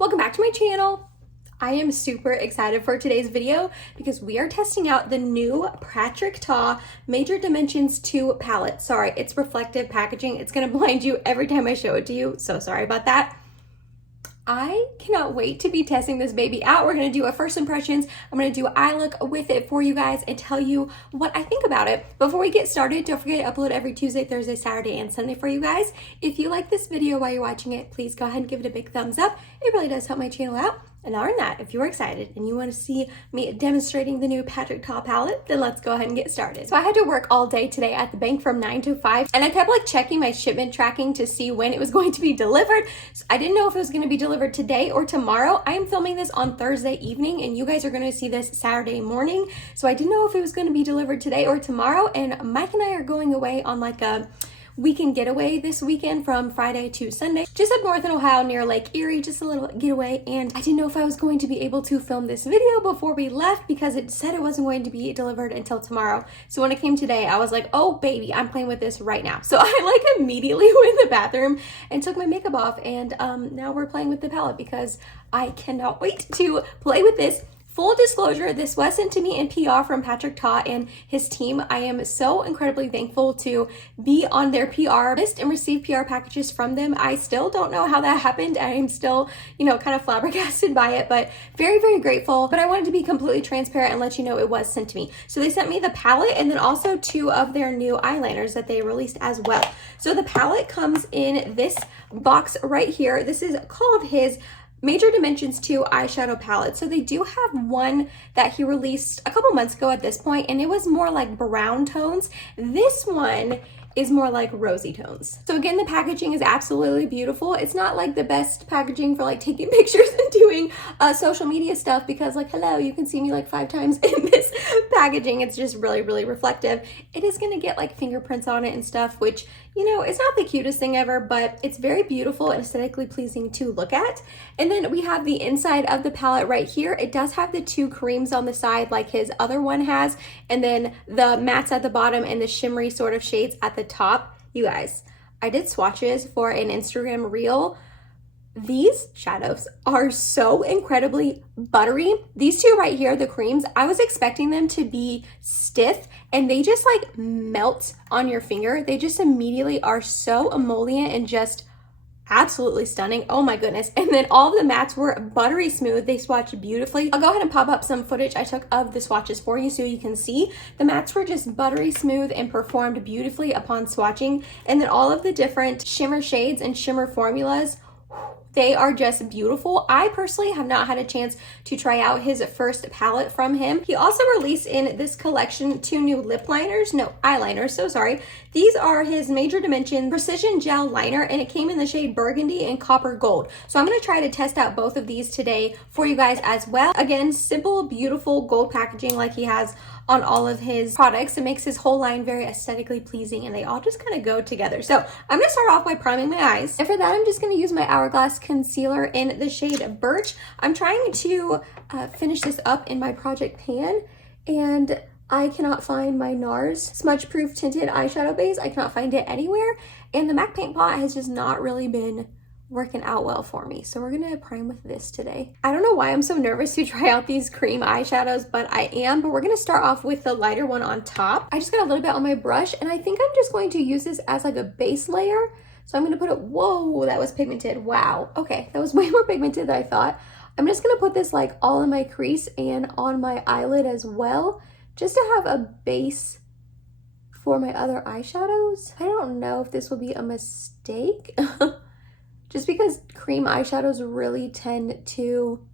welcome back to my channel. I am super excited for today's video because we are testing out the new Patrick Ta Major Dimensions 2 palette. Sorry, it's reflective packaging. It's gonna blind you every time I show it to you, so sorry about that. I cannot wait to be testing this baby out. We're gonna do a first impressions. I'm gonna do eye look with it for you guys and tell you what I think about it. Before we get started, don't forget to upload every Tuesday, Thursday, Saturday, and Sunday for you guys. If you like this video while you're watching it, please go ahead and give it a big thumbs up. It really does help my channel out. And other than that, if you're excited and you want to see me demonstrating the new Patrick Ta palette, then let's go ahead and get started. So I had to work all day today at the bank from 9 to 5, and I kept checking my shipment tracking to see when it was going to be delivered. So I didn't know if it was going to be delivered today or tomorrow. I am filming this on Thursday evening, and you guys are going to see this Saturday morning. So I didn't know if it was going to be delivered today or tomorrow, and Mike and I are going away on a weekend getaway this weekend from Friday to Sunday, just up north in Ohio near Lake Erie, just a little getaway. And I didn't know if I was going to be able to film this video before we left because it said it wasn't going to be delivered until tomorrow. So when it came today, I was like, oh baby, I'm playing with this right now. So I immediately went in the bathroom and took my makeup off, and now we're playing with the palette because I cannot wait to play with this. Full disclosure, this was sent to me in PR from Patrick Ta and his team. I am so incredibly thankful to be on their PR list and receive PR packages from them. I still don't know how that happened. I am still, kind of flabbergasted by it, but very, very grateful. But I wanted to be completely transparent and let you know it was sent to me. So they sent me the palette and then also 2 of their new eyeliners that they released as well. So the palette comes in this box right here. This is called his Major Dimensions 2 eyeshadow palette. So they do have one that he released a couple months ago at this point, and it was more like brown tones. This one is more like rosy tones. So again, the packaging is absolutely beautiful. It's not the best packaging for taking pictures and doing social media stuff because hello, you can see me 5 times in this packaging. It's just really, really reflective. It is gonna get fingerprints on it and stuff, which, it's not the cutest thing ever, but it's very beautiful and aesthetically pleasing to look at. And then we have the inside of the palette right here. It does have the 2 creams on the side like his other one has, and then the mattes at the bottom and the shimmery sort of shades at the top. You guys, I did swatches for an Instagram reel. These shadows are so incredibly buttery. These 2 right here, the creams, I was expecting them to be stiff, and they just melt on your finger. They just immediately are so emollient and just absolutely stunning. Oh my goodness. And then all of the mattes were buttery smooth. They swatched beautifully. I'll go ahead and pop up some footage I took of the swatches for you so you can see. The mattes were just buttery smooth and performed beautifully upon swatching. And then all of the different shimmer shades and shimmer formulas, they are just beautiful. I personally have not had a chance to try out his first palette from him. He also released in this collection 2 new eyeliners, so sorry. These are his Major Dimension Precision Gel Liner, and it came in the shade Burgundy and Copper Gold. So I'm gonna try to test out both of these today for you guys as well. Again, simple, beautiful gold packaging like he has on all of his products. It makes his whole line very aesthetically pleasing, and they all just kind of go together. So I'm gonna start off by priming my eyes. And for that, I'm just gonna use my Hourglass concealer in the shade Birch. I'm trying to finish this up in my project pan, and I cannot find my NARS Smudge Proof Tinted Eyeshadow Base. I cannot find it anywhere, and the MAC Paint Pot has just not really been working out well for me. So we're gonna prime with this today. I don't know why I'm so nervous to try out these cream eyeshadows, but I am. But we're gonna start off with the lighter one on top. I just got a little bit on my brush, and I think I'm just going to use this as a base layer. So I'm gonna put it, whoa, that was pigmented. Wow, okay, that was way more pigmented than I thought. I'm just gonna put this all in my crease and on my eyelid as well, just to have a base for my other eyeshadows. I don't know if this will be a mistake. Just because cream eyeshadows really tend to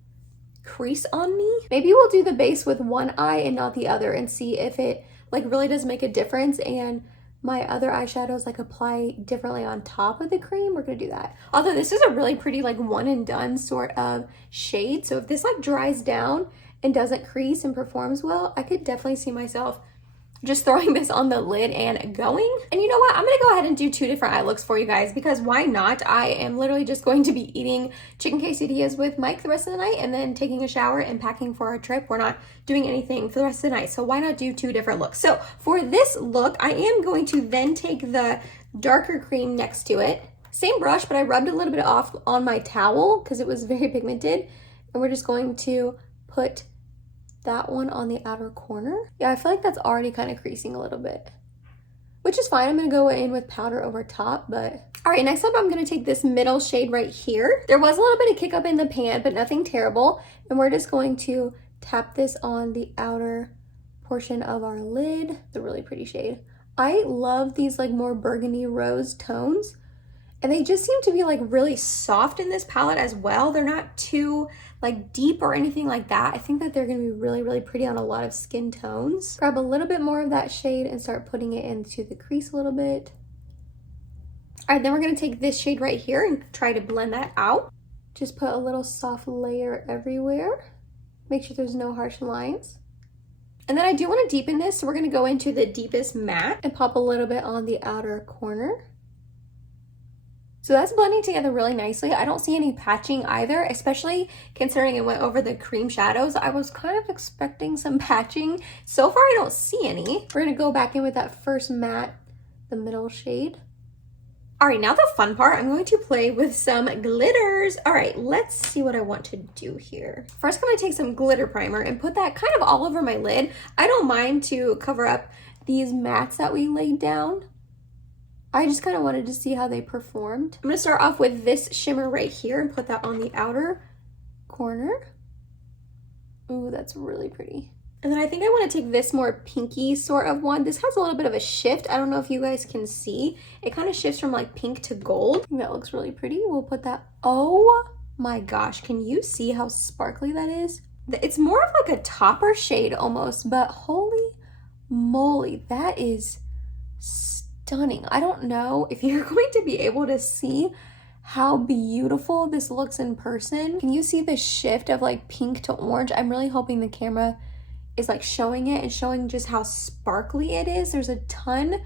crease on me. Maybe we'll do the base with one eye and not the other and see if it really does make a difference and my other eyeshadows apply differently on top of the cream. We're gonna do that. Although this is a really pretty one and done sort of shade. So if this dries down and doesn't crease and performs well, I could definitely see myself just throwing this on the lid and going. And you know what? I'm gonna go ahead and do 2 different eye looks for you guys because why not? I am literally just going to be eating chicken quesadillas with Mike the rest of the night and then taking a shower and packing for our trip. We're not doing anything for the rest of the night, so why not do 2 different looks? So for this look, I am going to then take the darker cream next to it, Same brush, but I rubbed a little bit off on my towel because it was very pigmented. And we're just going to put that one on the outer corner. Yeah, I feel like that's already kind of creasing a little bit, which is fine. I'm gonna go in with powder over top, but. All right, next up, I'm gonna take this middle shade right here. There was a little bit of kick up in the pan, but nothing terrible. And we're just going to tap this on the outer portion of our lid. It's a really pretty shade. I love these like more burgundy rose tones. And they just seem to be like really soft in this palette as well. They're not too like deep or anything like that. I think that they're gonna be really, really pretty on a lot of skin tones. Grab a little bit more of that shade and start putting it into the crease a little bit. All right, then we're gonna take this shade right here and try to blend that out. Just put a little soft layer everywhere. Make sure there's no harsh lines. And then I do wanna deepen this, so we're gonna go into the deepest matte and pop a little bit on the outer corner. So that's blending together really nicely. I don't see any patching either, especially considering it went over the cream shadows. I was kind of expecting some patching. So far, I don't see any. We're gonna go back in with that first matte, the middle shade. All right, now the fun part, I'm going to play with some glitters. All right, let's see what I want to do here. First, I'm gonna take some glitter primer and put that kind of all over my lid. I don't mind to cover up these mattes that we laid down. I just kind of wanted to see how they performed. I'm gonna start off with this shimmer right here and put that on the outer corner. Ooh, that's really pretty. And then I think I want to take this more pinky sort of one. This has a little bit of a shift. I don't know if you guys can see. It kind of shifts from like pink to gold. I think that looks really pretty. We'll put that. Oh my gosh, can you see how sparkly that is? It's more of like a topper shade almost, but holy moly, that is stunning. I don't know if you're going to be able to see how beautiful this looks in person. Can you see the shift of like pink to orange? I'm really hoping the camera is like showing it and showing just how sparkly it is. There's a ton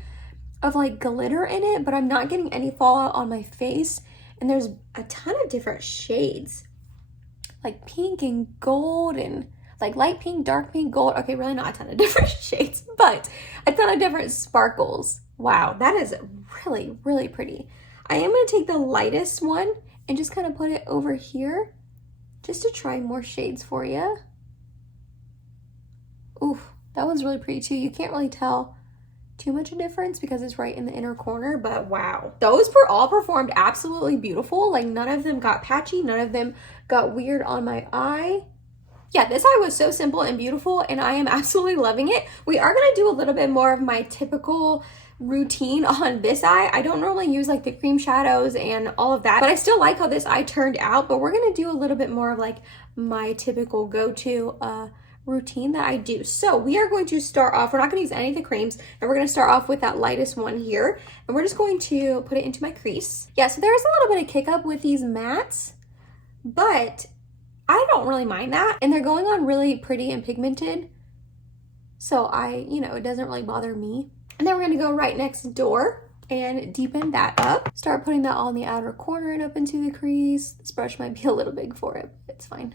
of like glitter in it, but I'm not getting any fallout on my face. And there's a ton of different shades, like pink and gold and like light pink, dark pink, gold. Okay, really not a ton of different shades, but a ton of different sparkles. Wow, that is really, really pretty. I am gonna take the lightest one and just kind of put it over here just to try more shades for you. Oof, that one's really pretty too. You can't really tell too much of a difference because it's right in the inner corner, but wow. Those all performed absolutely beautiful. Like none of them got patchy, none of them got weird on my eye. Yeah, this eye was so simple and beautiful and I am absolutely loving it. We are gonna do a little bit more of my typical routine on this eye. I don't normally use like the cream shadows and all of that, but I still like how this eye turned out, but we're gonna do a little bit more of like my typical go-to routine that I do. So we are going to start off, we're not gonna use any of the creams, and we're gonna start off with that lightest one here, and we're just going to put it into my crease. Yeah, so there's a little bit of kick up with these mattes, but I don't really mind that, and they're going on really pretty and pigmented, so it doesn't really bother me. And then we're gonna go right next door and deepen that up. Start putting that on the outer corner and up into the crease. This brush might be a little big for it, but it's fine.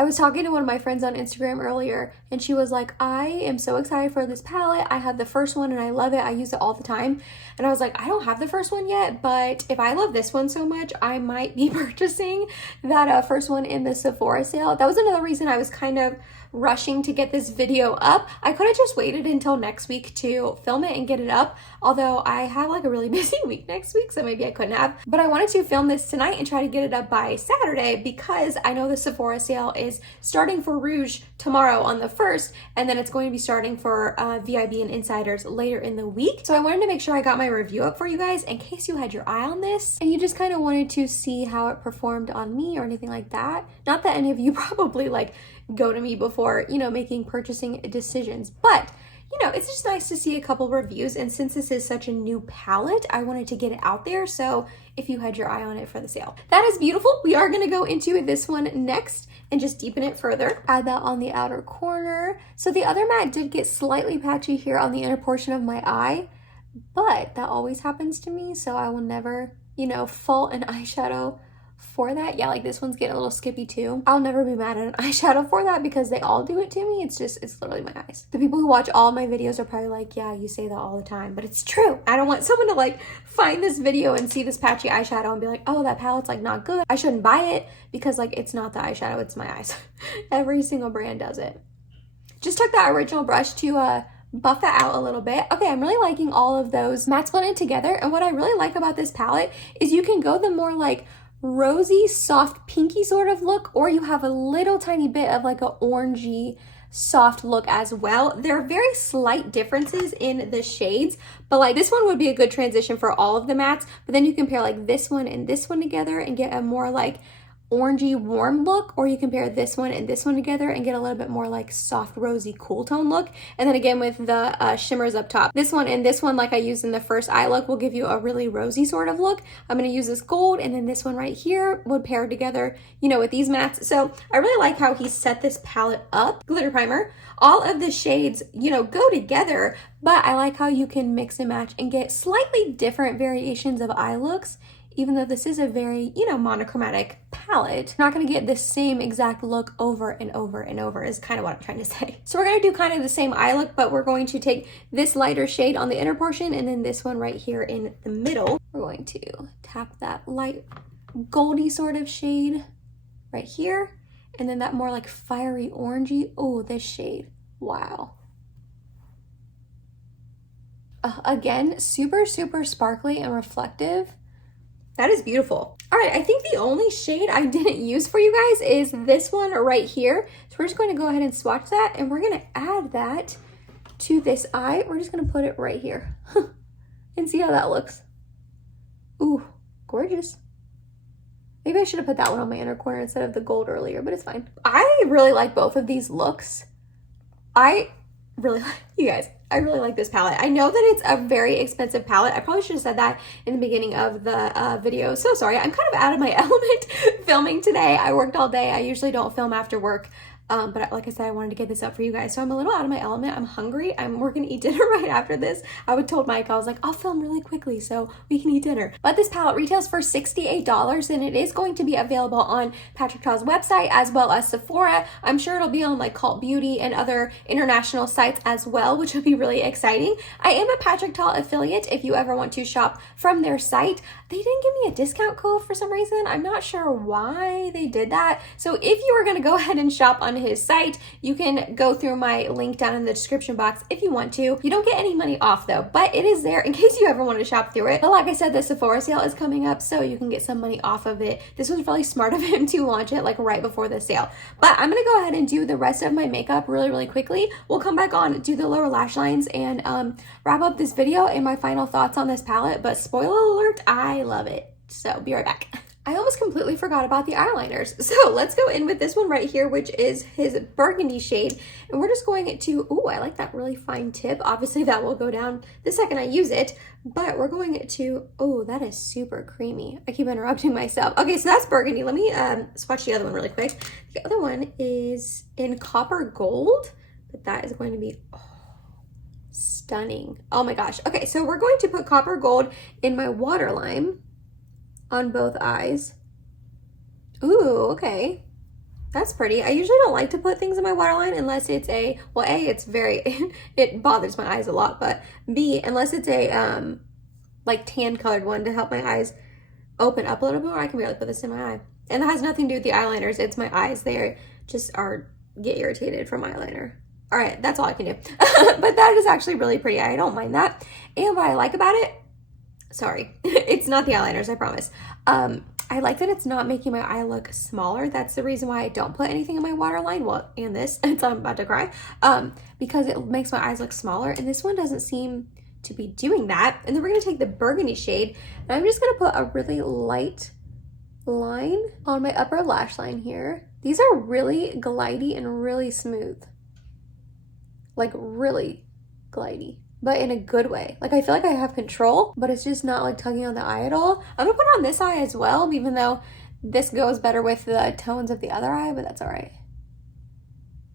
I was talking to one of my friends on Instagram earlier and she was like, I am so excited for this palette. I have the first one and I love it. I use it all the time. And I was like, I don't have the first one yet, but if I love this one so much, I might be purchasing that first one in the Sephora sale. That was another reason I was kind of rushing to get this video up. I could have just waited until next week to film it and get it up, although I have like a really busy week next week, so maybe I couldn't have. But I wanted to film this tonight and try to get it up by Saturday because I know the Sephora sale is starting for Rouge tomorrow on the 1st, and then it's going to be starting for VIB and Insiders later in the week. So I wanted to make sure I got my review up for you guys in case you had your eye on this and you just kind of wanted to see how it performed on me or anything like that. Not that any of you probably like go to me before, making purchasing decisions, but it's just nice to see a couple reviews, and since this is such a new palette, I wanted to get it out there, so if you had your eye on it for the sale. That is beautiful. We are gonna go into this one next and just deepen it further. Add that on the outer corner. So the other matte did get slightly patchy here on the inner portion of my eye, but that always happens to me, so I will never, fault an eyeshadow for that. Yeah, like this one's getting a little skippy too. I'll never be mad at an eyeshadow for that because they all do it to me. It's literally my eyes. The people who watch all my videos are probably like, yeah, you say that all the time, but it's true. I don't want someone to like find this video and see this patchy eyeshadow and be like, oh, that palette's like not good. I shouldn't buy it because like it's not the eyeshadow, it's my eyes. Every single brand does it. Just took that original brush to buff that out a little bit. Okay, I'm really liking all of those mattes blended together. And what I really like about this palette is you can go the more like rosy, soft, pinky sort of look, or you have a little tiny bit of like a orangey, soft look as well. There are very slight differences in the shades, but like this one would be a good transition for all of the mattes, but then you compare like this one and this one together and get a more like orangey warm look, or you compare this one and this one together and get a little bit more like soft rosy cool tone look. And then again with the shimmers up top, this one and this one like I used in the first eye look will give you a really rosy sort of look. I'm going to use this gold, and then this one right here would pair together, you know, with these mattes. So I really like how he set this palette up. Glitter primer, all of the shades, you know, go together, but I like how you can mix and match and get slightly different variations of eye looks. Even though this is a very, you know, monochromatic palette, you're not going to get the same exact look over and over and over is kind of what I'm trying to say. So we're going to do kind of the same eye look, but we're going to take this lighter shade on the inner portion and then this one right here in the middle. We're going to tap that light goldy sort of shade right here. And then that more like fiery orangey. Oh, this shade. Wow. Again, super, super sparkly and reflective. That is beautiful. All right, I think the only shade I didn't use for you guys is this one right here. So we're just going to go ahead and swatch that, and we're going to add that to this eye. We're just going to put it right here and see how that looks. Ooh, gorgeous. Maybe I should have put that one on my inner corner instead of the gold earlier, but it's fine. I really like both of these looks. I really like, you guys, I really like this palette. I know that it's a very expensive palette. I probably should have said that in the beginning of the video. So sorry, I'm kind of out of my element filming today. I worked all day. I usually don't film after work. But like I said, I wanted to get this up for you guys. So I'm a little out of my element. I'm hungry. We're gonna eat dinner right after this. I told Mike, I was like, I'll film really quickly so we can eat dinner. But this palette retails for $68, and it is going to be available on Patrick Ta's website as well as Sephora. I'm sure it'll be on like Cult Beauty and other international sites as well, which will be really exciting. I am a Patrick Ta affiliate if you ever want to shop from their site. They didn't give me a discount code for some reason. I'm not sure why they did that. So if you are gonna go ahead and shop on his site, you can go through my link down in the description box if you want to. You don't get any money off though, but it is there in case you ever want to shop through it. But like I said, the Sephora sale is coming up, so you can get some money off of it. This was really smart of him to launch it like right before the sale. But I'm gonna go ahead and do the rest of my makeup really, really quickly. We'll come back on, do the lower lash lines, and wrap up this video and my final thoughts on this palette. But spoiler alert, I love it. So be right back. I almost completely forgot about the eyeliners. So let's go in with this one right here, which is his Burgundy shade. And we're just going to, ooh, I like that really fine tip. Obviously that will go down the second I use it, but we're going to, oh, that is super creamy. I keep interrupting myself. Okay, so that's Burgundy. Let me swatch the other one really quick. The other one is in copper gold, but that is going to be, oh, stunning. Oh my gosh. Okay, so we're going to put copper gold in my waterline on both eyes. Ooh, okay. That's pretty. I usually don't like to put things in my waterline unless it's a, well, A, it's very, it bothers my eyes a lot, but B, unless it's a, like tan colored one to help my eyes open up a little bit more. I can barely put this in my eye. And that has nothing to do with the eyeliners. It's my eyes. They just get irritated from eyeliner. All right, that's all I can do. But that is actually really pretty. I don't mind that. And what I like about it, sorry, it's not the eyeliners, I promise. I like that it's not making my eye look smaller. That's the reason why I don't put anything in my waterline. Well, and this, I'm about to cry. Because it makes my eyes look smaller, and this one doesn't seem to be doing that. And then we're gonna take the Burgundy shade, and I'm just gonna put a really light line on my upper lash line here. These are really glidey and really smooth. Like really glidey, but in a good way. Like I feel like I have control, but it's just not like tugging on the eye at all. I'm gonna put it on this eye as well, even though this goes better with the tones of the other eye, but that's all right.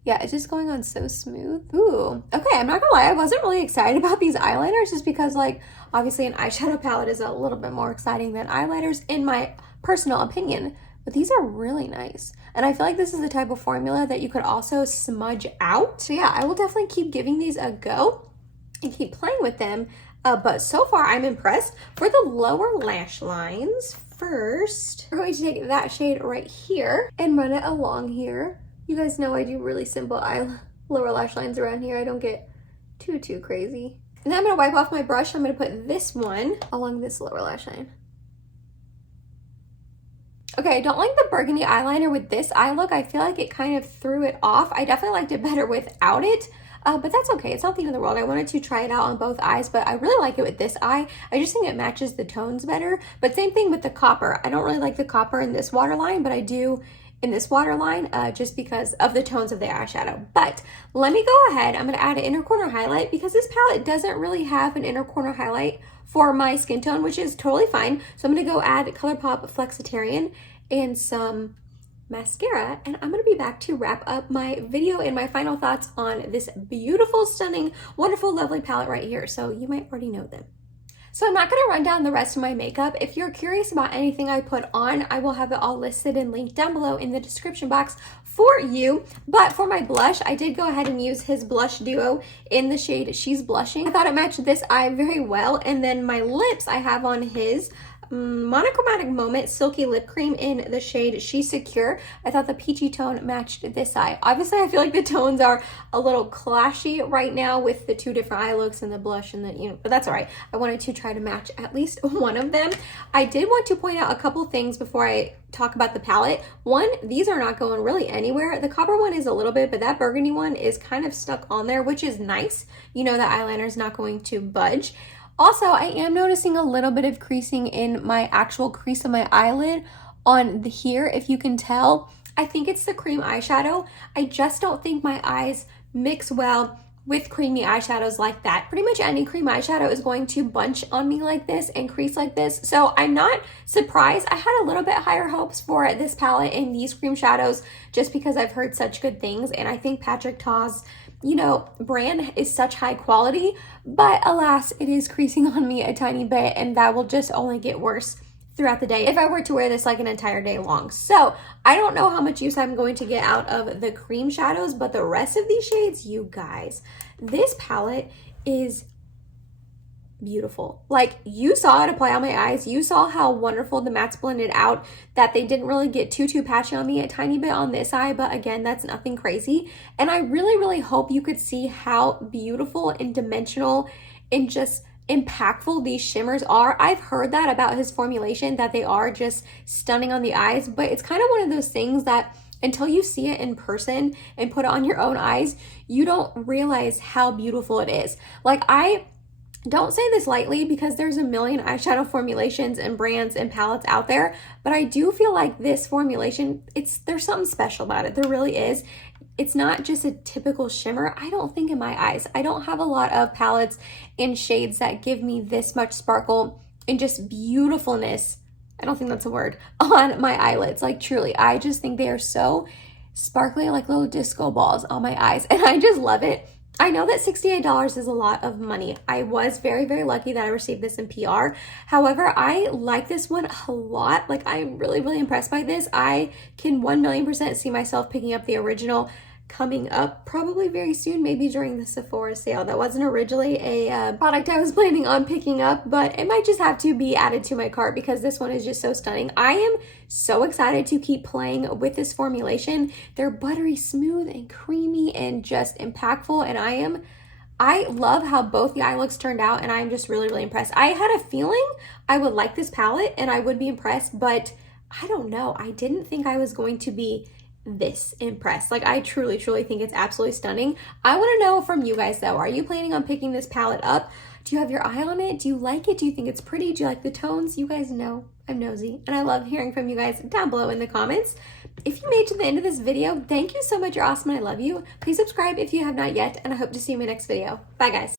Yeah, it's just going on so smooth. Ooh, okay, I'm not gonna lie, I wasn't really excited about these eyeliners just because like, obviously an eyeshadow palette is a little bit more exciting than eyeliners in my personal opinion. But these are really nice. And I feel like this is the type of formula that you could also smudge out. So yeah, I will definitely keep giving these a go and keep playing with them. But so far I'm impressed. For the lower lash lines, first, we're going to take that shade right here and run it along here. You guys know I do really simple lower lash lines around here. I don't get too crazy. And then I'm gonna wipe off my brush. I'm gonna put this one along this lower lash line. Okay, I don't like the burgundy eyeliner with this eye look. I feel like it kind of threw it off. I definitely liked it better without it, but that's okay. It's not the end of the world. I wanted to try it out on both eyes, but I really like it with this eye. I just think it matches the tones better. But same thing with the copper. I don't really like the copper in this waterline, but I do in this waterline just because of the tones of the eyeshadow. But let me go ahead. I'm going to add an inner corner highlight because this palette doesn't really have an inner corner highlight for my skin tone, which is totally fine. So I'm going to go add ColourPop Flexitarian and some mascara, and I'm going to be back to wrap up my video and my final thoughts on this beautiful, stunning, wonderful, lovely palette right here. So you might already know them. So I'm not going to run down the rest of my makeup. If you're curious about anything I put on, I will have it all listed and linked down below in the description box for you. But for my blush, I did go ahead and use his blush duo in the shade She's Blushing. I thought it matched this eye very well. And then my lips, I have on his Monochromatic Moment Silky Lip Cream in the shade She's Secure. I thought the peachy tone matched this eye. Obviously, I feel like the tones are a little clashy right now with the two different eye looks and the blush and the, but that's all right. I wanted to try to match at least one of them. I did want to point out a couple things before I talk about the palette. One, these are not going really anywhere. The copper one is a little bit, but that burgundy one is kind of stuck on there, which is nice. The eyeliner is not going to budge. Also, I am noticing a little bit of creasing in my actual crease of my eyelid on here, if you can tell. I think it's the cream eyeshadow. I just don't think my eyes mix well with creamy eyeshadows like that. Pretty much any cream eyeshadow is going to bunch on me like this and crease like this. So I'm not surprised. I had a little bit higher hopes for this palette and these cream shadows just because I've heard such good things. And I think Patrick Ta's brand is such high quality, but alas, it is creasing on me a tiny bit, and that will just only get worse throughout the day if I were to wear this like an entire day long. So I don't know how much use I'm going to get out of the cream shadows, but the rest of these shades, you guys, this palette is beautiful. Like, you saw it apply on my eyes. You saw how wonderful the mattes blended out, that they didn't really get too patchy on me, a tiny bit on this eye, but again, that's nothing crazy. And I really hope you could see how beautiful and dimensional and just impactful these shimmers are. I've heard that about his formulation, that they are just stunning on the eyes, but it's kind of one of those things that until you see it in person and put it on your own eyes, you don't realize how beautiful it is. Like, I don't say this lightly because there's a million eyeshadow formulations and brands and palettes out there, but I do feel like this formulation, there's something special about it. There really is. It's not just a typical shimmer. I don't think in my eyes. I don't have a lot of palettes and shades that give me this much sparkle and just beautifulness. I don't think that's a word, on my eyelids. Like, truly, I just think they are so sparkly, like little disco balls on my eyes, and I just love it. I know that $68 is a lot of money. I was very lucky that I received this in PR. However, I like this one a lot. Like, I'm really impressed by this. I can 1,000,000% see myself picking up the original coming up probably very soon, maybe during the Sephora sale. That wasn't originally a product I was planning on picking up, but it might just have to be added to my cart because this one is just so stunning. I am so excited to keep playing with this formulation. They're buttery smooth and creamy and just impactful, and I love how both the eye looks turned out, and I'm just really impressed. I had a feeling I would like this palette and I would be impressed, but I don't know. I didn't think I was going to be this impressed. Like, I truly think it's absolutely stunning. I want to know from you guys though, are you planning on picking this palette up? Do you have your eye on it? Do you like it? Do you think it's pretty? Do you like the tones? You guys know I'm nosy and I love hearing from you guys down below in the comments. If you made it to the end of this video, thank you so much. You're awesome and I love you. Please subscribe if you have not yet, and I hope to see you in my next video. Bye guys.